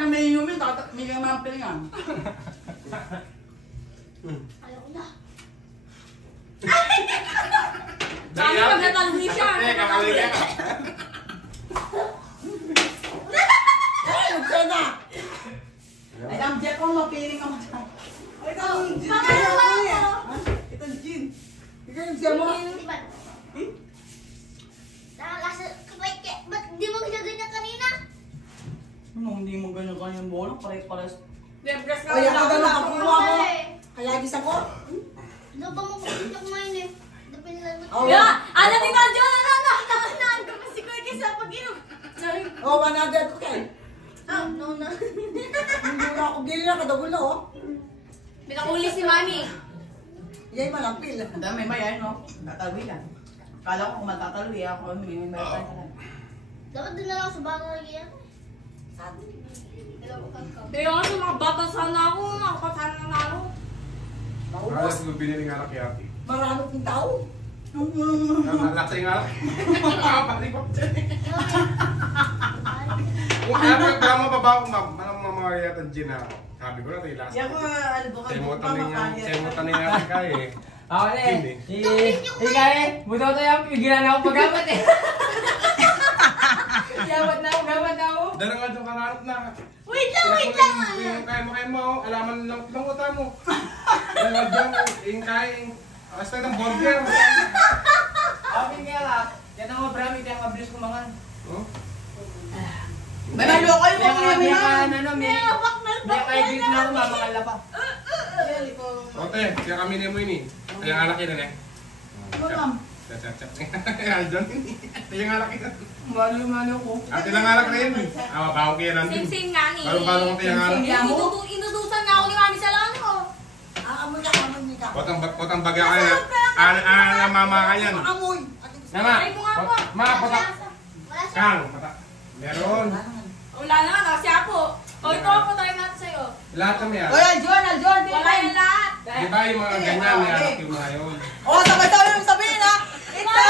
na may yumi, may kang mga pilingan. Ayaw na. Sabi pag natalwi siya. Kakawin ka. Ay, huwag na! Ay, ang Jack ko, mapiling ako dyan. Ay, ito ang gin. Ito ang gin. Ikaw yung siya mo. Nakalasa, ba't di mo ginaganyan kanina? Ano, hindi mo ganyan-ganyan bola, pares-pares. Debres ka Ay, ako lang. ganun kakuha mo. Kaya gis ako. Ano ba mo kumitok ngayon eh? Dapin lang mo. Oh, Yeah! Alam ni Kadyo, nanaan ko kasi ko ikisa pag inom. Oh, 100, okay. No na. Hindi na ako gili na, kadagulo, oh. Pinakuli si Mami. Yay, malampil. Ang dami, may ano, tatalwi lang. Kala ko kung matatalwi, ako may tayo ka lang. Dapat doon na lang sa bago lagi yan. Kaya nga sa mga bata sana ako, nakapasana na ako. Malas ko binili ng alak yati. Marami kong tao. Latay ng alak. Makapalik ko dyan eh. Kaya pag mababaw ko, malang mamamariat ang gin ako. Sabi ko na ito yung last. Yan ko, ano ba kayo? Semutan na yung alak eh. Ako na eh. Kaya, buto to yung pigilan ako pag-apat eh. Gabat na ako. Dala nga doon kararap na. Wait lang! Kaya mo, alaman lang uta mo. Dala nga doon, yung kaya, basta ng burger. Amin kaya lang. Yan ang mabrami kaya mabilis kumangan. Oh? May malo kayo kung kami na. May kayo dito na ako, mapakala pa. Ote, siya kami ni mo ini. Ay, ang alak yun eh. Chat. Diyan. Ito yung alak yun. Malo ko. Ate lang alak na yun. Bago kaya nandun. Sing-sing nga ni. Balong-balong ko yung alak. Inutusan nga ako ni Mami sa lano. Amoy ka. Potang baga ka na. Mama ka yan. Amoy. Nama. Ay mo nga po. Ma, potak. Wala siya. Kang, potak. Meron. Wala na nga, kasi ako. O ito ako tayo natin sa'yo. Lahat kami yan. Wala, John. Wala yan lahat. Di ba yung mga ganyan, may alak yung mga yun. Oh, sabay-sabay yung sabihin ha. Ito!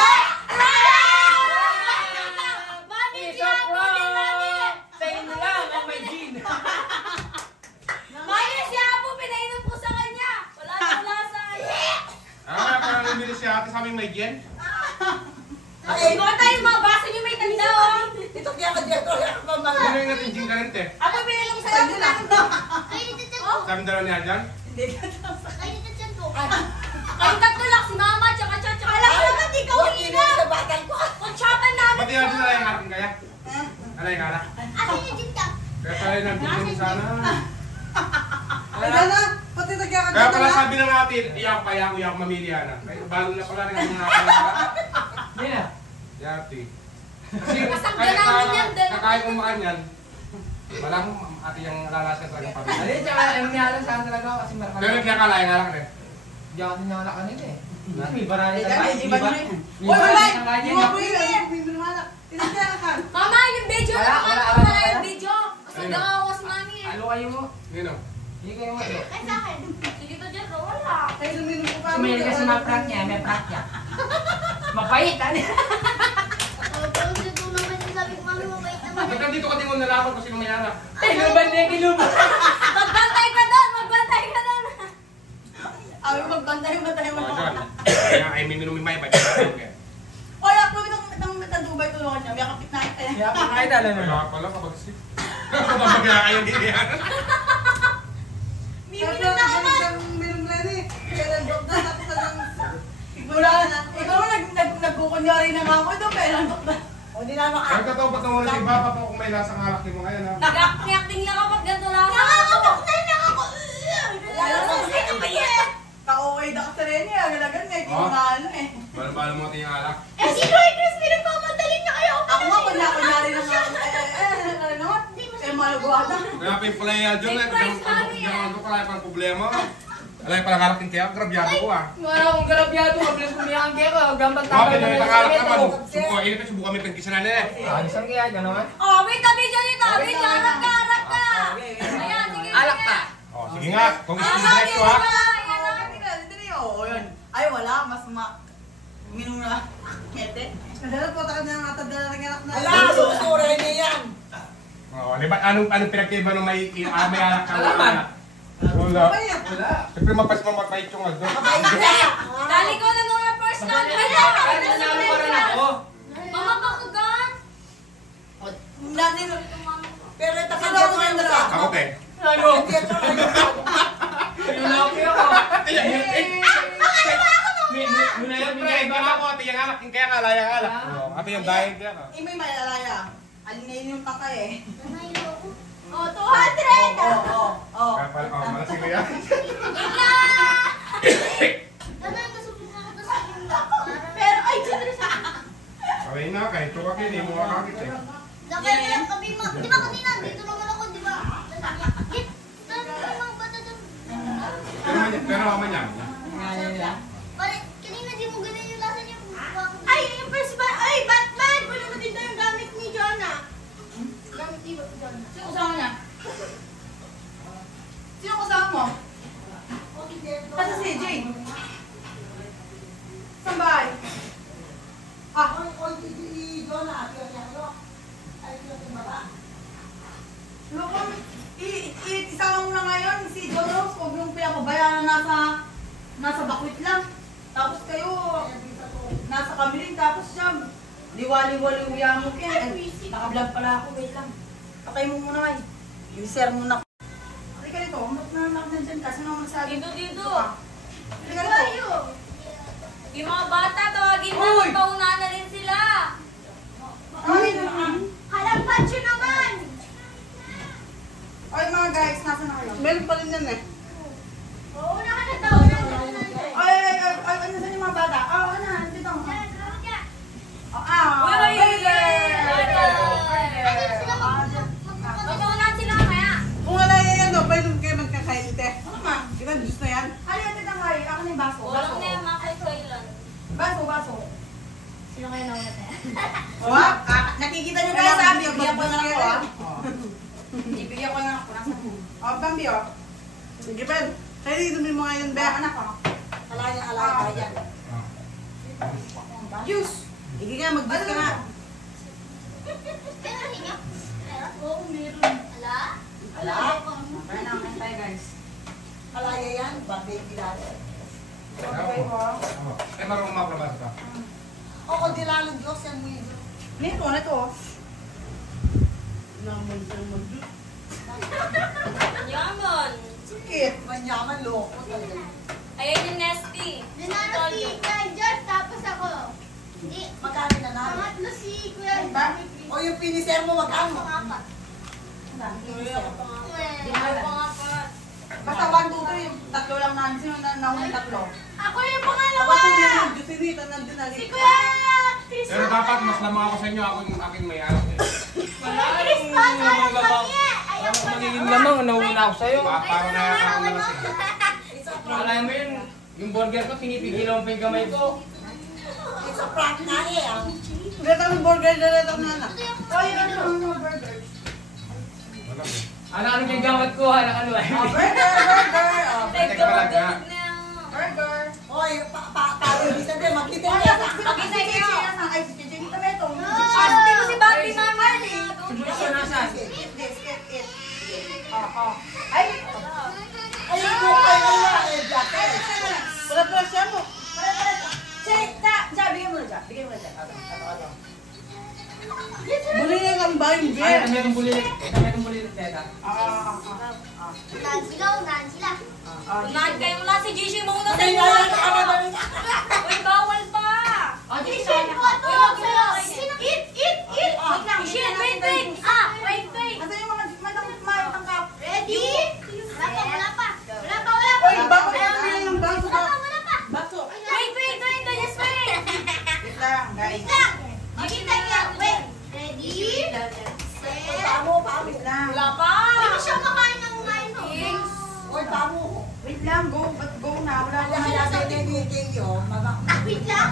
Mami, siya ako ni Mami. Sa inyo lang, ang may gin. Mami, siya ako, pinainom ko sa kanya. Wala na lasa. Parang nabili si ate sa aming may gen. Ay, Mga tayo mga baso niyo may tanda oh. ito kaya ka dyan. Ano yung natin gin ka rin, te? Ako pinainom ko sa'yo. Kayo dito dyan po. Sabi dalawa niya dyan? Hindi ka Kayo dito dyan po. Kayong tatlo lang, si Mama, tsaka Chacha. Alam ko naman, ikaw ina. sa batal ko. Kutsyapan namin. Pati natin na yung ating kaya? Ano yung alak? Ate yung dyan ka. Kaya pala yung nandun sana. Ay, na. Pati na kaya ka Kaya pala dyan. sabi ng atin, iyak mamili na. Kaya balo na pala rin ang mga pala. Hindi na. Yati. Kasi Kasang namin yan, dalawa. kakain ko makan yan. Walang ate yung lalasa talagang pamilya. Alin, tsaka yung niyalan saan talaga ako kasi marami. Pero nagkakala yung alak rin. Hindi ako ninyala kanina eh. May barali Eh, na ba? iba na eh. May Oy, barali wala! na ba Di yan? mo ako yun. Hindi mo naman. Tinagyan ka. Mama, yung video Wala, na wala, wala wala, wala. yung video. Kasi Ayun. nakawas si Mami eh. Alo kayo mo. Nino? Hindi kayo mo. Ay sa akin. Sige to dyan, wala. Ay, luminom ko pa. May kasi maprank niya, may prank niya. Mapait, ano? Pero dito naman yung sabi ko, mami mabait naman. Ba't nandito ka din mo nalaman kasi mamaya na? Ay, luban niya, kiluban. Magbantay ka doon, magbantay ka doon. Ay, magbantay mo tayo Oh, mo. John. Kaya ay may minumin may ba't yung Oy, ako itong Dubay tulungan niya. May kapit na kita. Kaya pa kahit alam na. Wala pala kabagsik. Kapag kayo din yan. Miminom na ako man. Minum na rin. Kaya nandok na. Tapos na lang. Wala na. Ikaw nagkukunyari na nga ako doon. Kaya nandok na. O, di na maka... Ang totoo ba't naman si Papa to kung may lasang alak mo ngayon ha? Nag-acting lang kapag ganito lang. Nakakabuksan na ako. Ano ba yan? Ka-okay na ka sa rin eh. Agalagan nga. Hindi mo na ano eh. Balo-balo mo ito yung alak. Eh si Roy Chris, pinagmamadali niya kayo. Ako nga, kunyari na nga. Ano? Eh, malagwata. Kaya pa yung pala yung John eh. Surprise kami, Diyan ko pala yung problema. Alay pala kalak yung kaya, grabyado ko ah. Wala akong galabyado, mabilis kumiyang kaya ko. Gambat Mga pinagpakalak naman. Subukan, inipit subukan kami pagkisanan eh. Saan kaya, gano'n? Oh, wait, tabi dyan ito. Wait, harap ka, harap ka. Ayan, sige. Alak ka. Oh, sige nga. Kung gusto mo Ah, direkto ha. Oo, yun. Ay, wala. Mas minum na. Kete. Kadala po tayo na nga tadala ng anak na. Ala, susuray niya yan. Oo. Oh, di ba? Anong pinagkaiba nung may alak ka? Alaman. Wala. Wala. Siyempre mapas mamabait yung aldo. Dali ko na nung first country Kahit na. nanalo pa rin ako. Mama pakagat. Dati, pero takagyan mo yung dala. Ako, te. Ano? Yung laki ako. Yun na yun, Siyempre, hindi ako. Ate yung alak. Kaya nga, laya nga alak. Ate yung diet yan. May malalaya. Alinayin yung taka eh. Oh, 200. Oo. Kaya pala, malasing na yan. Pero, ay, siyempre sa... Okay na, kahit tuwag yun, hindi mo makakit eh. Lakay na lang kami, di ba kanina, dito naman ako, di ba? Git, naman mga bata doon. Pero naman yan. Pare, kanina di mo ganun yung lasa niya. Ay, yung first ba? Ay, Batman! Kunin mo dito yung gamit ni Jonah. Gamit di ba, Jonah? Sino kasama niya? Sino kasama mo? Kasi si Jay. Saan bahay? Loko, isama mo na ngayon si John Rose. Huwag yung pinapabayaan na nasa bakwit lang. Tapos kayo, nasa kamiling. Tapos siya, liwali-wali-uya mo kaya. Nakablog pala ako, wait lang. Patay mo muna kayo. User mo na. Halika nito, ba't na nakadyan ka? Sino magsabi? Dito. Halika nito. Yung mga bata, tawagin mo. Uy! Magpauna na rin sila. Ay, Halang patyo naman. ay mga guys, nasa na kayo? Meron pa rin yan eh. Oo, nakakatawa na. Ay, ano saan yung mga bata? Ano, dito mo. Uy! Magpauna sila kaya. Kung wala yan, pwede kayo magkakain ite. Ano ma? Kita juice na yan? Halika tita kayo, ako na yung baso. Walang na yung mga kailan. Baso. Sino kayo nauna tayo? What? Nakikita niyo guys, bibigyan ko na lang ako. Bibigyan ko na ako. Bambi oh. Sige, Ben. Kaya inumin mo ngayon, Be. Anak ko. Alaya yan. Juice. Sige nga, mag-juice ka na. Meron niya? Meron? Oo, meron. Ala? Kaya na, kain tayo guys. Alaya yan, baby natin. Okay po. Eh, marunong maprabas ka. Oo, di lalong Diyos yan mo yun. Nito. Naman sa mag-Diyos. Yaman. Sakit. Manyaman, loko talaga. Ayan yung Nesty. Nanalo si Kuya George, tapos ako. Hindi. Magkano na namin? Pangatlo si Kuya Ba? O yung piniser mo, magkano? Pangapat. Di mo pa nga pa. Basta 1, 2, 3. Tatlo lang namin. Sino na naunang tatlo? Ako yung Ako pangalawa. ito din yung juice nito. Nandun na Si rin. Kuya Chris. Pero dapat mas lamang ako sa inyo, akin may alak eh. Chris pa, ayaw pa niya. Ayaw pa niya. Magiging lamang, nauna ako sa'yo. Parang nakakang malasing. Alam mo yun, yung burger ko, pinipigilan pa yung kamay ko. It's a prank na eh. Gata ng burger na rin ang nana. Ay, ano ang mga burgers? Wala eh. Ano yung gamit ko, ano eh. Burger. Teka talaga. Burger. Oy, pabilisan din, magkita Ay, niya. ako si Chichi. Ay, si Chichi. Kita ba ito? Asti ko si Bambi mama. Si Bruce nasaan? Eat this, eat. Ay, Ay, yung kayo na eh, jacket. pala siya mo. Bigyan mo na siya. Muli na lang ba yung Ay, beer? kami itong bulilit. Teta. Unahan sila. Unahan kayo mula si Gigi muna sa Ay, inyo. ay, ay, ay, Uy, bawal pa. Gigi, Uy, wag sila. Eat. Wait lang. Shit, wait. Wait. Asa yung mga madang tangkap? Ready? Wala pa. Oy, bakit ayaw nila ng baso ka? Wala pa. Baso. Wait. Just wait. Wait lang, guys. Gigi, wait. Ready? Set. Pamo. Wait lang. Wala pa. Hindi siya makain ng kumain mo. Oy, pamo. Wait lang, go. Ba't go na? Wala Kaya lang. kaya din ni Kayo, Wait lang.